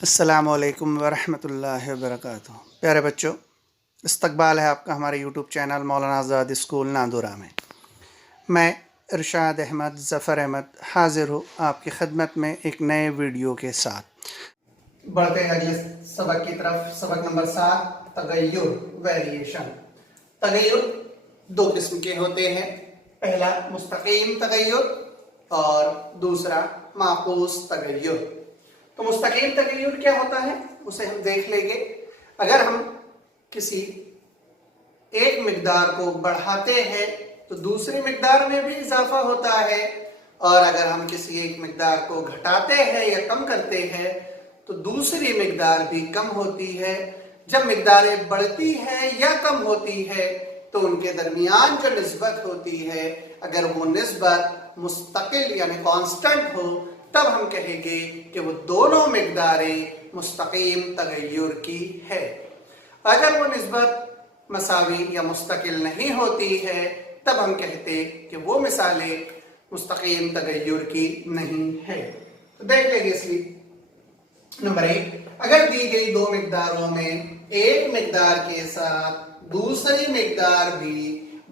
अस्सलामुअलैकुम वरहमतुल्लाहि वबरकातुहू। प्यारे बच्चों, इस्तकबाल है आपका हमारे यूट्यूब चैनल मौलाना आज़ाद स्कूल नादुरा में। मैं इरशाद अहमद ज़फ़र अहमद हाज़िर हूँ आपकी खिदमत में एक नए वीडियो के साथ। बढ़ते हैं अगले सबक की तरफ। सबक नंबर 7, तग़य्युर, वेरिएशन। तग़य्युर दो किस्म के होते हैं, पहला मुस्तक़ीम तग़य्युर और दूसरा माकूस तग़य्युर। तो मुस्तक़ीम तग़य्युर क्या होता है उसे हम देख लेंगे। अगर हम किसी एक मिक़दार को बढ़ाते हैं तो दूसरी मिक़दार में भी इजाफा होता है, और अगर हम किसी एक मिक़दार को घटाते हैं या कम करते हैं तो दूसरी मिक़दार भी कम होती है। जब मिक़दारें बढ़ती हैं या कम होती है तो उनके दरमियान जो निस्बत होती है, अगर वो निस्बत मुस्तकिल यानी कांस्टेंट हो तब हम कहेंगे कि वो दोनों मिक़दारें मुस्तक़ीम तग़य्युर की है। अगर वो निस्बत मसावी या मुस्तकिल नहीं होती है तब हम कहते कि वो मिसालें मुस्तक़ीम तग़य्युर की नहीं है। तो देख लेंगे इसलिए। नंबर 1, अगर दी गई दो मिक़दारों में एक मिक़दार के साथ दूसरी मिक़दार भी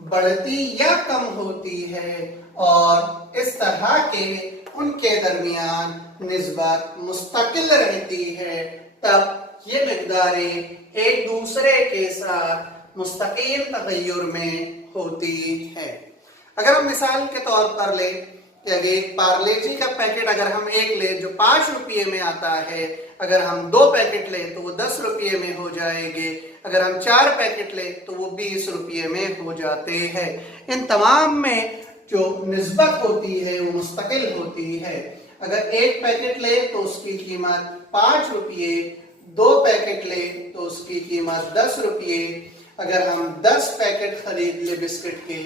बढ़ती या कम होती है और इस तरह के उनके दरमियान निस्बत मुस्तकिल रहती है, तब ये मिक़दारें एक दूसरे के साथ मुस्तक़ीम तग़य्युर में होती है। अगर हम मिसाल के तौर पर लें कि अगर एक पार्ले-जी का पैकेट अगर हम एक लें जो 5 रुपये में आता है, अगर हम 2 पैकेट लें तो वो 10 रुपये में हो जाएंगे। अगर हम 4 पैकेट लें तो वो 20 रुपये में हो जाते हैं। इन तमाम में जो निस्बत होती है वो मुस्तकिल होती है। अगर एक पैकेट ले तो उसकी कीमत 5 रुपये, 2 पैकेट ले तो उसकी कीमत 10 रुपये, अगर हम 10 पैकेट खरीद ले बिस्किट के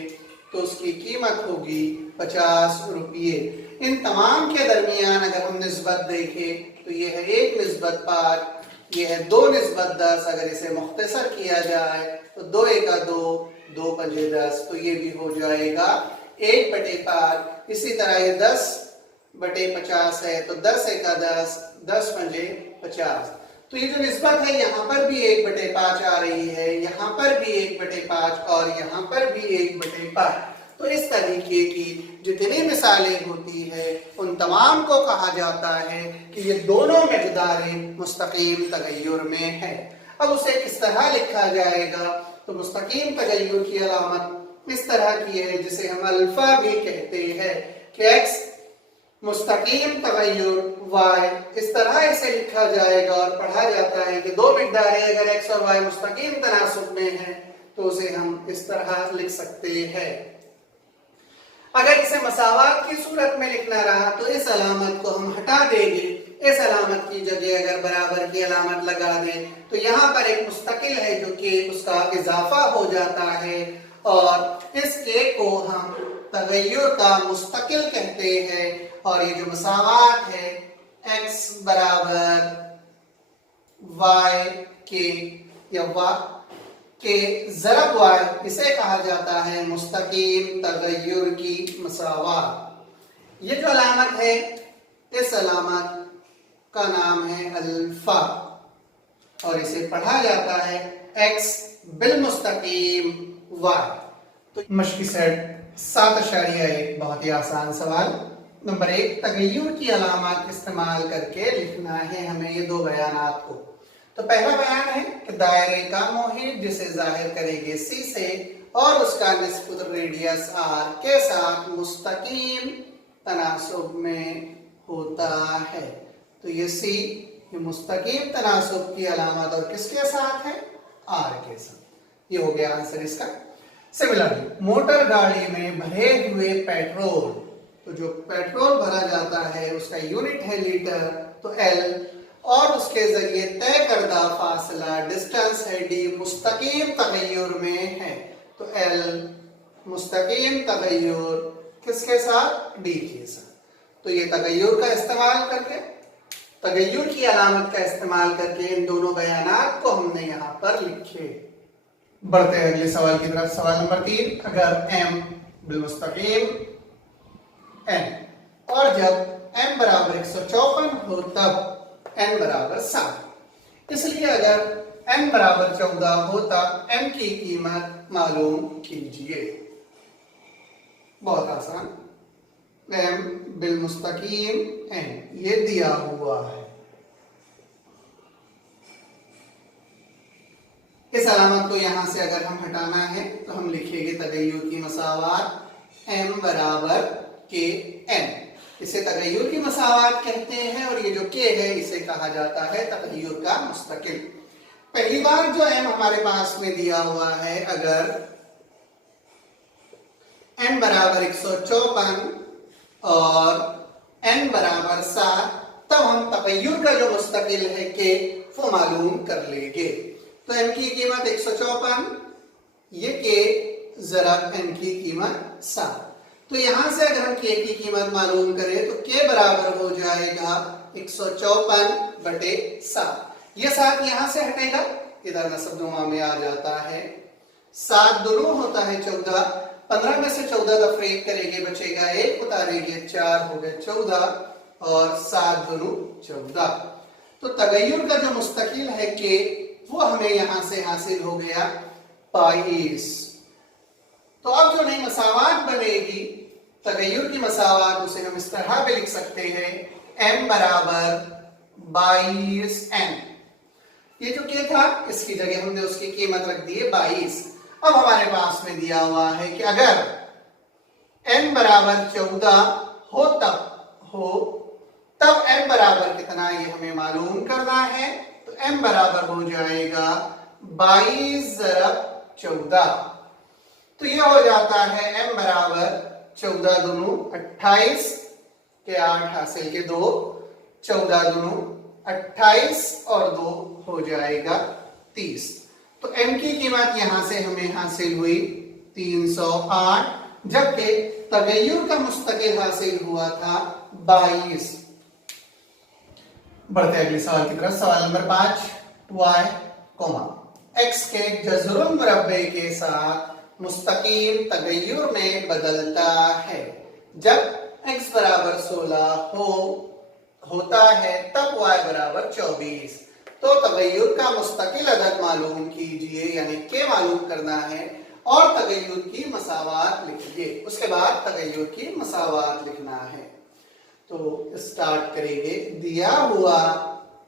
तो उसकी कीमत होगी 50 रुपये। इन तमाम के दरमियान अगर हम निस्बत देखें तो ये है 1 निस्बत 5, ये है 2 निस्बत 10। अगर इसे मुख्तसर किया जाए तो 2 एका 2, 2 पंजे 10, तो ये भी हो जाएगा 1/5। इसी तरह ये 10/50 है तो 10 एका 10, 10 पंजे 50। तो ये जो निस्बत है यहाँ पर भी 1/5 आ रही है, यहाँ पर भी 1/5 और यहाँ पर भी 1/5। तो इस तरीके की जितनी मिसालें होती है उन तमाम को कहा जाता है कि ये दोनों मिक़दारें मुस्तक़ीम तग़य्युर में है। अब उसे किस तरह लिखा जाएगा? तो मुस्तक़ीम तग़य्युर की अलामत इस तरह की है जिसे हम अल्फा भी कहते हैं कि x मुस्तक़ीम तग़य्युर y, इस तरह इसे लिखा जाएगा। और पढ़ा जाता है कि दो मिक़दारें अगर x और y मुस्तक़ीम तनासुब में हैं तो उसे हम इस तरह लिख सकते हैं। अगर इसे मसावात की सूरत में लिखना रहा तो इस अलामत को हम हटा देंगे। इस अलामत की जगह अगर बराबर की अलामत लगा दें तो यहाँ पर एक मुस्तकिल है जो कि उसका इजाफा हो जाता है, और इस के को हम तग़य्युर का मुस्तकिल कहते हैं। और ये जो मसावात है x बराबर y के या y के ज़रब y, इसे कहा जाता है मुस्तक़ीम तग़य्युर की मसावात। ये जो अलामत है इस अलामत का नाम है अल्फा और इसे पढ़ा जाता है x बिल मुस्तक़ीम y। तो मशक़ी सेट 7.1 बहुत ही आसान सवाल। नंबर 1, तग़य्युर की अलामत इस्तेमाल करके लिखना है हमें ये दो बयानात को। तो पहला बयान है कि दायरे का मुहित जिसे जाहिर करेंगे C से और उसका निस्बत रेडियस R के साथ मुस्तक़ीम तनासुब में होता है। तो ये C ये मुस्तक़ीम तनासुब की अलामत और किसके साथ है? R के साथ। ये हो गया आंसर इसका। सिमिलरली मोटर गाड़ी में भरे हुए पेट्रोल, तो जो पेट्रोल भरा जाता है उसका यूनिट है लीटर, तो L, और उसके जरिए तय करदा फासला डिस्टेंस है D, मुस्तक़ीम तग़य्युर में है। तो L मुस्तक़ीम तग़य्युर किसके साथ? D के साथ। तो ये तग़य्युर का इस्तेमाल करके, तग़य्युर की अलामत का इस्तेमाल करके इन दोनों बयानात को हमने यहाँ पर लिखे। बढ़ते हैं अगले सवाल की तरफ। सवाल नंबर 3, अगर m बिलमुस्तक़ीम n और जब m बराबर 154 हो तब n बराबर 7। इसलिए अगर n बराबर 14 हो तब m की कीमत मालूम कीजिए। बहुत आसान, m बिलमुस्तकीम n ये दिया हुआ है। इस अलामत को यहां से अगर हम हटाना है तो हम लिखेंगे तगय्युर की मसावात m बराबर के n। इसे तगय्युर की मसावात कहते हैं और ये जो k है इसे कहा जाता है तगय्युर का मुस्तकिल। पहली बार जो m हमारे पास में दिया हुआ है, अगर n बराबर 154 और n बराबर 7, तब हम तगय्युर का जो मुस्तकिल है k वो मालूम कर लेंगे। तो m की कीमत 154, ये k ज़रब n की कीमत 7। तो यहां से अगर हम k की कीमत मालूम करें तो k बराबर हो जाएगा 154 बटे 7। ये 7 यहां से हटेगा, इधर नसबनुमा में आ जाता है। 7 दोनों होता है 14, 15 में से 14 तफरीक करेंगे बचेगा 1, उतारेंगे 4 हो गए 14 और 7 दोनों 14। तो तगय्युर का जो मुस्तकिल है k वो हमें यहां से हासिल हो गया 22। तो अब जो नई मसावात बनेगी तगय्युर की मसावात, उसे हम इस तरह भी लिख सकते हैं m बराबर 22n। ये जो k था इसकी जगह हमने उसकी कीमत रख दी है 22। अब हमारे पास में दिया हुआ है कि अगर n बराबर 14 हो तब m बराबर कितना ये हमें मालूम करना है। तो m बराबर हो जाएगा 22 ज़रब 14। तो ये हो जाता है m बराबर 14 दूनू 28 के 8 हासिल के 2, 14 दूनू 28 और 2 हो जाएगा 30। तो m की कीमत यहां से हमें हासिल हुई 308, जबकि तगय्युर का मुस्तकिल हासिल हुआ था 22। बढ़ते अगले सवाल की तरफ। सवाल नंबर 5, y, x के जज़रुल मुरब्बे के साथ मुस्तकीम तगय्युर में बदलता है। जब x बराबर 16 होता है तब y बराबर 24। तो तगय्युर का मुस्तकिल अदद मालूम कीजिए, यानी k मालूम करना है और तगय्युर की मसावात लिखिए। उसके बाद तगय्युर की मसावात लिखना है। तो स्टार्ट करेंगे। दिया हुआ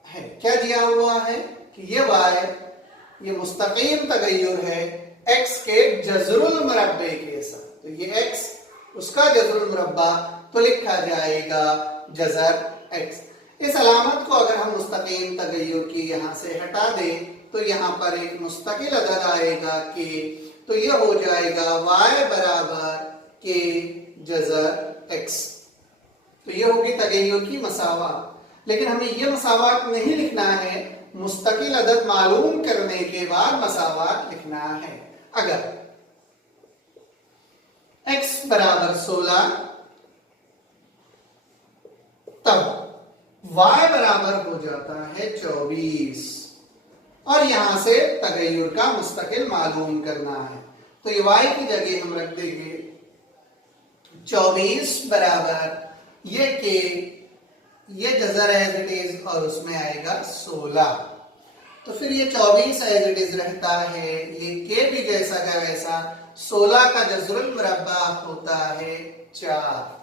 है, क्या दिया हुआ है कि ये y ये मुस्तकीम तगय्युर है x के जज़रुल मुरब्बे के साथ। तो ये x उसका जज़रुल मुरब्बा, तो लिखा जाएगा जज़र x। इस अलामत को अगर हम मुस्तकीम तगय्युर की यहां से हटा दें तो यहां पर एक मुस्तकिल अदद आएगा k। तो ये हो जाएगा y बराबर k जज़र x। तो ये होगी तगय्युर की मसावात। लेकिन हमें ये मसावात नहीं लिखना है, मुस्तकिल अदद मालूम करने के बाद मसावात लिखना है। अगर x बराबर 16 तब y बराबर हो जाता है 24 और यहां से तगय्युर का मुस्तकिल मालूम करना है। तो ये y की जगह हम रख देंगे 24 बराबर ये के ये जज़र एज इट इज और उसमें आएगा 16। तो फिर ये 24 एज इट इज रहता है, ये के भी जैसा का वैसा। 16 का जज़रुल मुरब्बा होता है 4।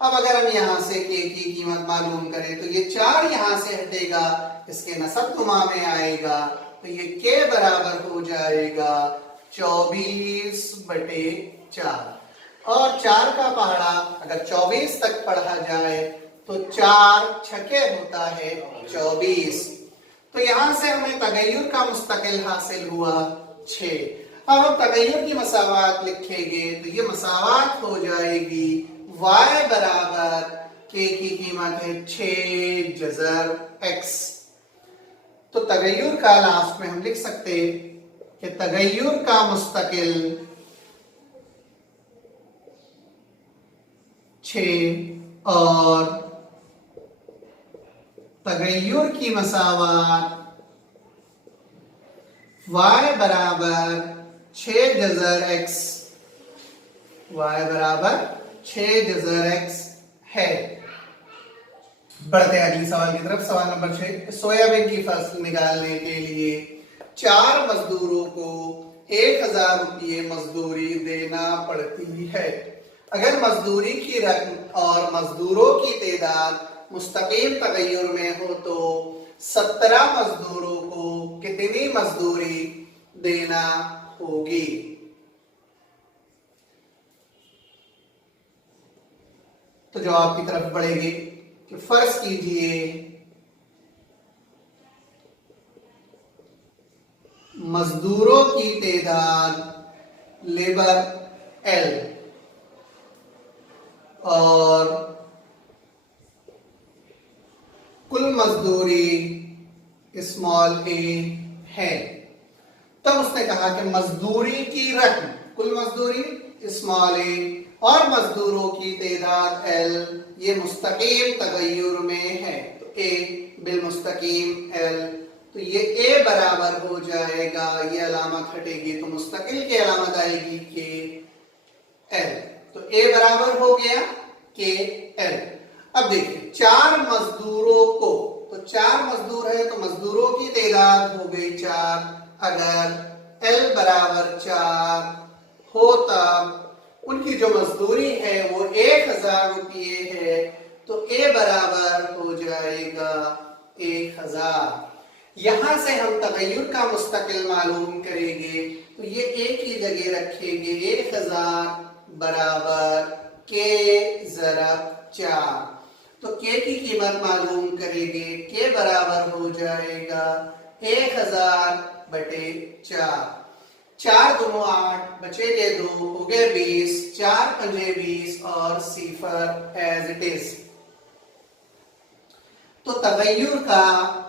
अब अगर हम यहां से के की कीमत मालूम करें तो ये 4 यहां से हटेगा, इसके नसबनुमा में आएगा। तो ये के बराबर हो जाएगा 24 बटे 4। और 4 का पहाड़ा अगर 24 तक पढ़ा जाए तो 4 छके होता है 24। तो यहां से हमें तगय्युर का मुस्तकिल हासिल हुआ 6। अब हम तगय्युर की मसावात लिखेंगे तो ये मसावात हो जाएगी y बराबर k की कीमत है 6 जज़र x। तो तगय्युर का लास्ट में हम लिख सकते कि तगय्युर का मुस्तकिल 6 और तगय्युर की मसावात y बराबर 6 जज़र x, y बराबर 6 जज़र x है। बढ़ते हैं अगली सवाल की तरफ। सवाल नंबर 6, सोयाबीन की फसल निकालने के लिए 4 मजदूरों को 1000 रुपये मजदूरी देना पड़ती है। अगर मजदूरी की रकम और मजदूरों की तादाद मुस्तकीम तगय्युर में हो तो 17 मजदूरों को कितनी मजदूरी देना होगी? तो जवाब की तरफ बढ़ेंगे कि फर्ज कीजिए मजदूरों की तादाद लेबर एल और कुल मजदूरी स्मॉल ए है। तब उसने कहा कि मजदूरी की रकम, कुल मजदूरी स्मॉल ए और मजदूरों की तादाद एल, ये मुस्तकीम तगय्युर में है। तो ए बिल मुस्तकीम एल, तो ये ए बराबर हो जाएगा, ये अलामत हटेगी तो मुस्तकिल की अलामत आएगी के एल। तो ए बराबर हो गया के एल। अब देखिए 4 मजदूरों को, तो 4 मजदूर है तो मजदूरों की तादाद हो गई 4। अगर एल बराबर 4 हो तब उनकी जो मजदूरी है वो 1000 रुपये है, तो ए बराबर हो जाएगा 1000। यहां से हम तगय्युर का मुस्तकिल मालूम करेंगे, तो ये एक ही जगह रखेंगे 1000 बराबर के ज़रब 4। तो के की कीमत मालूम करेंगे, के बराबर हो जाएगा 1000 बटे 4। 4 दूनो 8, बचेंगे 2, हो गए 20, 4 पंजे 20 और सिफर एज इट इज। तो तगय्युर का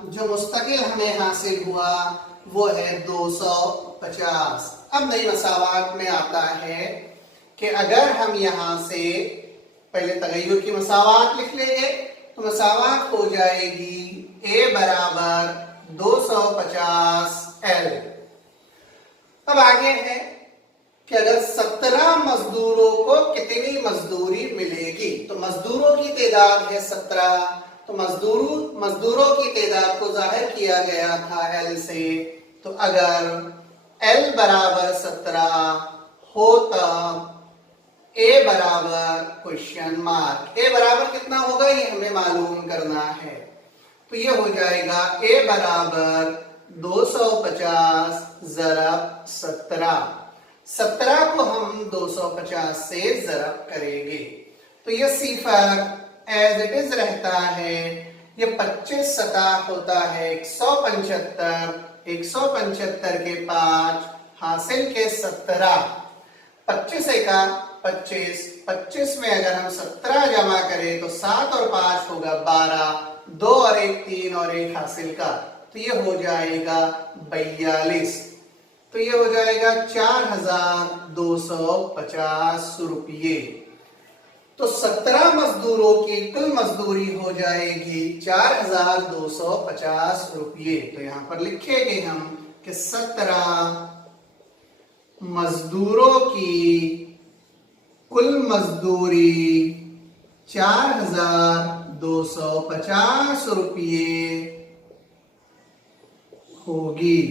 जो मुस्तकिल हमें हासिल हुआ वो है 250। अब नई मसावात में आता है कि अगर हम यहां से पहले तगय्युर की मसावात लिख लेंगे तो मसावात हो जाएगी ए बराबर 250 एल। अब आगे है कि अगर 17 मजदूरों को कितनी मजदूरी मिलेगी? तो मजदूरों की तादाद है 17, तो मजदूरों की तादाद को जाहिर किया गया था एल से। तो अगर एल बराबर 17 हो तब ए बराबर क्वेश्चन मार्क, ए बराबर कितना होगा ये हमें मालूम करना है। तो ये हो जाएगा ए बराबर 250 ज़रब 17। 17 को हम 250 से ज़रब करेंगे तो ये सिफर एज इट इज रहता है। ये 25 सतह होता है 175, 175 के 5 हासिल के 17, 25 एका 25, 25 में अगर हम 17 जमा करें तो 7 और 5 होगा 12, 2 और 1 3 और 1 हासिल का, तो ये हो जाएगा 42। तो ये हो जाएगा 4250 रुपये। तो 17 मजदूरों की कुल मजदूरी हो जाएगी 4250 रुपये। तो यहां पर लिखेंगे हम कि 17 मजदूरों की कुल मजदूरी 4250 रुपये होगी।